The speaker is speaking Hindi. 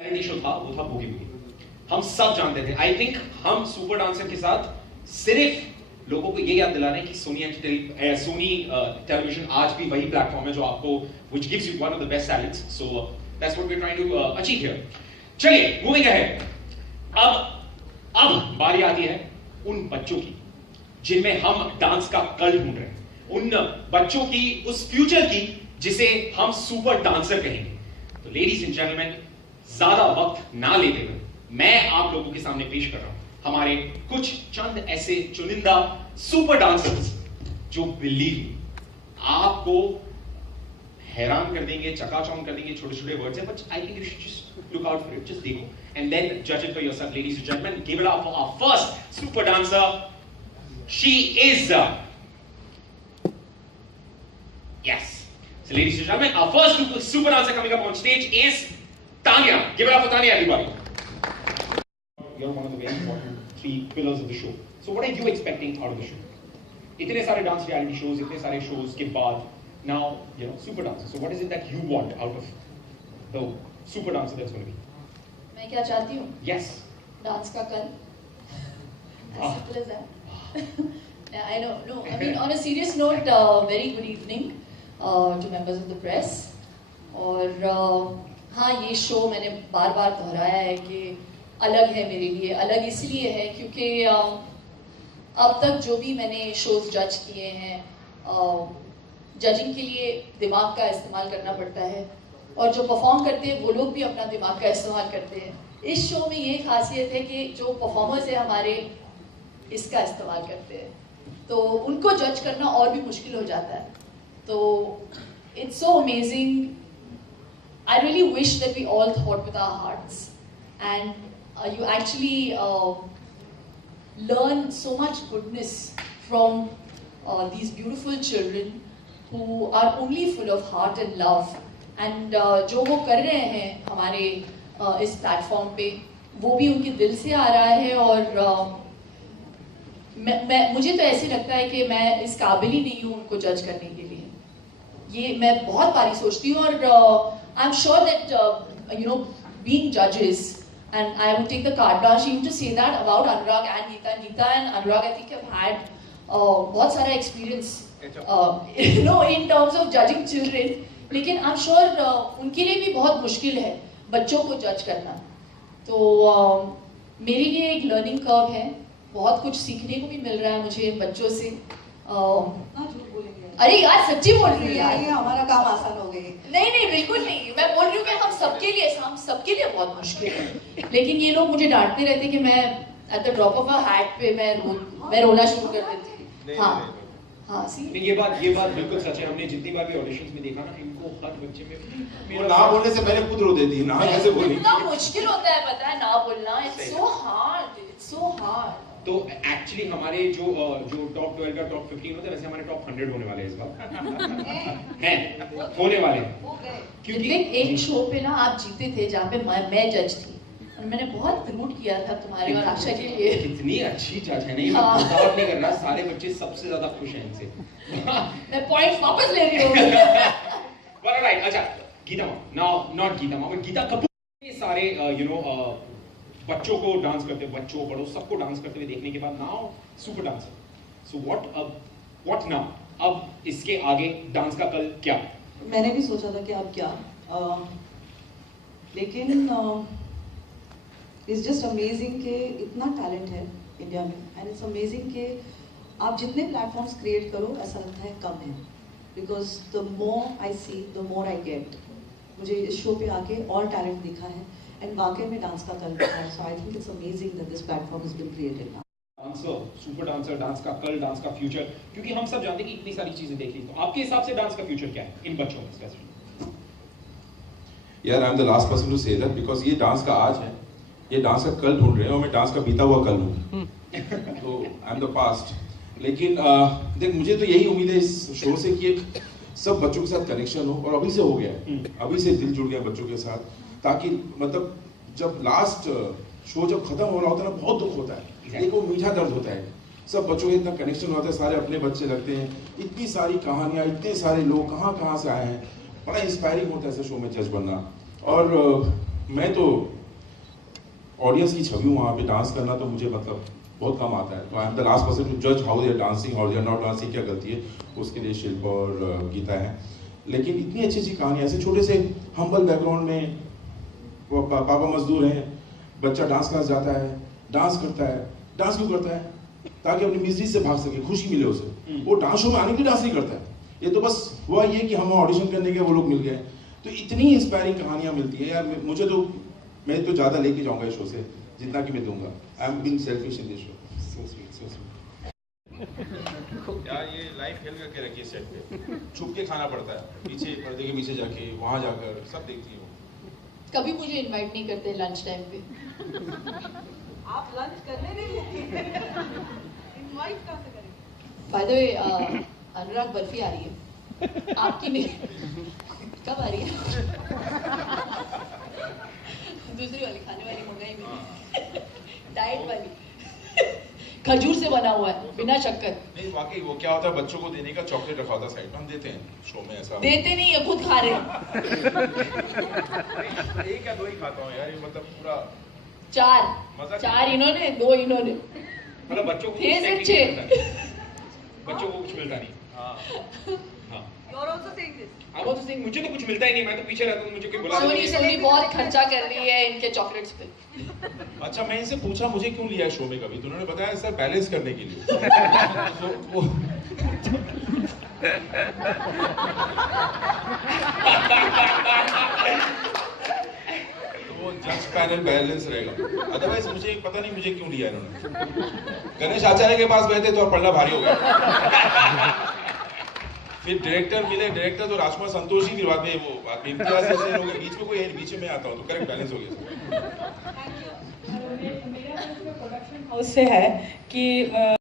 रियलिटी शो था वो था बूगी बूगी। हम सब जानते थे। आई थिंक हम सुपर डांसर के साथ सिर्फ लोगों को ये याद दिला रहे हैं कि सोनी टेलीविजन आज भी वही प्लेटफॉर्म है जो आपको which gives you one of the best talents. So that's what we are trying to achieve here. चलिए मूविंग अहेड। अब बारी आती है उन बच्चों की जिनमें हम डांस का कल ढूंढ रहे हैं, उन बच्चों की, उस फ्यूचर की जिसे हम सुपर डांसर कहेंगे। तो लेडीज एंड जेंटलमैन, ज्यादा वक्त ना लेते हुए मैं आप लोगों के सामने पेश कर रहा हूं हमारे कुछ चंद ऐसे चुनिंदा सुपर डांसर्स जो बिलीव आपको हैरान कर देंगे, चकाचौंध कर देंगे। छोटे छोटे वर्ड्स हैं, but I think you should just look out for it, just देखो एंड देन जज it for yourself. Ladies and gentleman, give it up for our first super dancer. She is yes. So ladies and gentlemen, our first super dancer coming up on stage is Tanya. Give it up for Tanya, everybody. You're one of the very important three pillars of the show. So what are you expecting out of the show? इतने सारे dance reality shows, इतने सारे shows के बाद, now you know super dancer. So what is it that you want out of the super dancer that's going to be? मैं क्या चाहती हूँ? Yes. डांस का कल. As simple as that. Yeah, I know. No, I mean on a serious note, very good evening to members of the press. और हाँ, ये शो मैंने बार बार दोहराया है कि अलग है मेरे लिए। अलग इसलिए है क्योंकि अब तक जो भी मैंने शोज जज किए हैं, जजिंग के लिए दिमाग का इस्तेमाल करना पड़ता है और जो परफॉर्म करते हैं वो लोग भी अपना दिमाग का इस्तेमाल करते हैं। इस शो में ये खासियत है कि जो परफॉर्मर्स है हमारे इसका इस्तेमाल करते हैं, तो उनको जज करना और भी मुश्किल हो जाता है। तो it's so amazing. I really wish that we all thought with our hearts and you actually learn so much goodness from these beautiful children who are only full of heart and love. And जो वो कर रहे हैं हमारे इस प्लेटफॉर्म पे, वो भी उनके दिल से आ रहा है। और मुझे तो ऐसे लगता है कि मैं इस काबिल ही नहीं हूँ उनको जज करने के लिए। ये मैं बहुत बारी सोचती हूँ। और I am sure that you know being जजेस, and I would take the carte blanche even to say that about Anurag and Geeta. Geeta and Anurag, I think, have had बहुत सारा experience you know in terms of judging children. लेकिन I'm sure उनके लिए भी बहुत मुश्किल है बच्चों को जज करना। तो मेरे लिए एक लर्निंग कर्व है, बहुत कुछ सीखने को भी मिल रहा है मुझे बच्चों से। अरे यार सच्ची बोल रही हूँ यार, ये हमारा काम आसान हो गई। नहीं बिल्कुल नहीं, मैं बोल रही हूँ कि हम सबके लिए बहुत मुश्किल है। लेकिन ये लोग मुझे डांटते रहते कि मैं at the drop of a hat पे मैं रोना शुरू कर देती। हाँ सी, ये बात बिल्कुल सच है। हमने जितनी बार भी ऑडिशंस में देखा ना, इनको हर बच्चे में वो ना बोलने से पहले खुद रो देती है। ना कैसे बोलेंगे? कितना मुश्किल होता है पता है ना बोलना। It's so hard. तो एक्चुअली हमारे जो टॉप 12 का टॉप 15 होता है, वैसे हमारे टॉप 100 होने वाले हैं इस बार हैं होने वाले हैं। क्योंकि एक शो पे ना आप जीते थे जहाँ पे मैं जज थी और मैंने बहुत रूट किया था तुम्हारे और आशा के लिए। कितनी अच्छी जज है। नहीं, मैं बतावट नहीं कर रहा, सारे बच्चे सबसे ज्यादा खुश हैं इनसे। मैं पॉइंट वापस ले रही हूँ। ऑलराइट, अच्छा Gita now not Gita but Gita Kapoor. ये सारे यू नो बच्चों को डांस करते हुए, बच्चों बड़ों सबको डांस करते हुए देखने के बाद now super dancer. So what now? अब इसके आगे डांस का कल क्या? मैंने भी सोचा था कि अब क्या, लेकिन इट्स जस्ट अमेजिंग कि इतना टैलेंट है इंडिया में। एंड इट्स अमेजिंग कि आप जितने प्लेटफॉर्म्स क्रिएट करो ऐसा लगता है कम है, because the more I see the more I get. मुझे इस शो पे आके और टैलेंट दिखा है एंड वाकई में डांस का कल दिखा है। So I think it's amazing that this platform has been created now. Dancer, super dancer, dance का कल, डांस का फ्यूचर, क्योंकि हम सब जानते हैं कि इतनी सारी चीजें देख ली। तो आपके हिसाब से डांस का फ्यूचर क्या है इन बच्चों में स्पेसिफिकली? यार I am the last person to say that, because ये डांस का आज है, ये डांस का कल ढूंढ रहे हैं और मैं डांस का बीता हुआ कल हूँ। तो आई एम द पास्ट। लेकिन देख, मुझे तो यही उम्मीद है इस शो से कि एक सब बच्चों के साथ कनेक्शन हो, और अभी से हो गया है। अभी से दिल जुड़ गया बच्चों के साथ, ताकि मतलब जब लास्ट शो जब खत्म हो रहा होता है ना, बहुत दुख होता है, एक वो मीठा दर्द होता है। सब बच्चों के इतना कनेक्शन होता है, सारे अपने बच्चे लगते हैं। इतनी सारी कहानियाँ, इतने सारे लोग कहाँ से आए हैं, बड़ा इंस्पायरिंग होता है ऐसे शो में जज बनना। और मैं तो ऑडियंस की छवि हूँ, वहाँ पे डांस करना तो मुझे मतलब बहुत कम आता है। तो I am the last person to जज हाउ दे आर डांसिंग और दे आर नॉट डांसिंग, क्या गलती है उसके लिए शिल्प और गीता है। लेकिन इतनी अच्छी अच्छी कहानी, ऐसे छोटे से हम्बल बैकग्राउंड में वो पापा मजदूर हैं, बच्चा डांस क्लास जाता है, डांस करता है। डांस क्यों करता है? ताकि अपनी मिजरी से भाग सके, खुशी मिले उसे। वो डांस शो में आने के लिए डांस नहीं करता है, ये तो बस हुआ ये कि हम ऑडिशन करने के वो लोग मिल गए। तो इतनी इंस्पायरिंग कहानियां मिलती है यार, मुझे तो मैं तो ज़्यादा लेके जाऊंगा इस शो से जितना कि मैं दूंगा। I am being selfish in this show. So sweet, so sweet. यार ये लाइव खेल करके रखिए सेट पे, छुप के खाना पड़ता है, पीछे पर्दे के पीछे जाके, वहां जाकर सब देखती है वो। कभी मुझे इनवाइट नहीं करते लंच टाइम पे। आप लंच करने नहीं देते, इनवाइट कहाँ से करेंगे? बाय द वे अनुराग बर्फी आ रही है आपकी नहीं, कब आ रही है? दूसरी वाली खाने वाली मंगाई मैंने, डाइट वाली, खजूर से बना हुआ है बिना शक्कर। नहीं वाकई वो क्या होता है, बच्चों को देने का चॉकलेट रखा होता है साइड में, हम देते हैं शो में ऐसा। देते नहीं है, खुद खा रहे हैं। एक या दो ही खाता हूँ यार, ये मतलब पूरा चार इन्होंने, 2 इन्होंने। मतलब बच्चों को थे सिर्फ 6। बच्चों को कुछ मिलता नहीं। हाँ हाँ। You're also saying this. अब वो तो सिंह, मुझे तो कुछ मिलता ही नहीं, मैं तो पीछे रहता हूँ, मुझे कोई बुला सोनी बहुत खर्चा कर रही है इनके चॉकलेट्स पे। अच्छा मैं इनसे पूछा मुझे क्यों लिया है शो में कभी, तो उन्होंने बताया सर बैलेंस करने के लिए। तो वो जज पैनल बैलेंस रहेगा, अदरवाइज मुझे पता नहीं मुझे क्यों लिया इन्होंने। गणेश आचार्य के पास गए थे तो पढ़ना भारी हो गया। फिर डायरेक्टर मिले, डायरेक्टर तो राजकुमार संतोष ही, फिर बाद में वो इम्तियाज हुसैन हो गए, बीच में कोई बीच में आता हूँ तो करेक्ट बैलेंस हो गया। मेरा प्रोडक्शन हाउस से है कि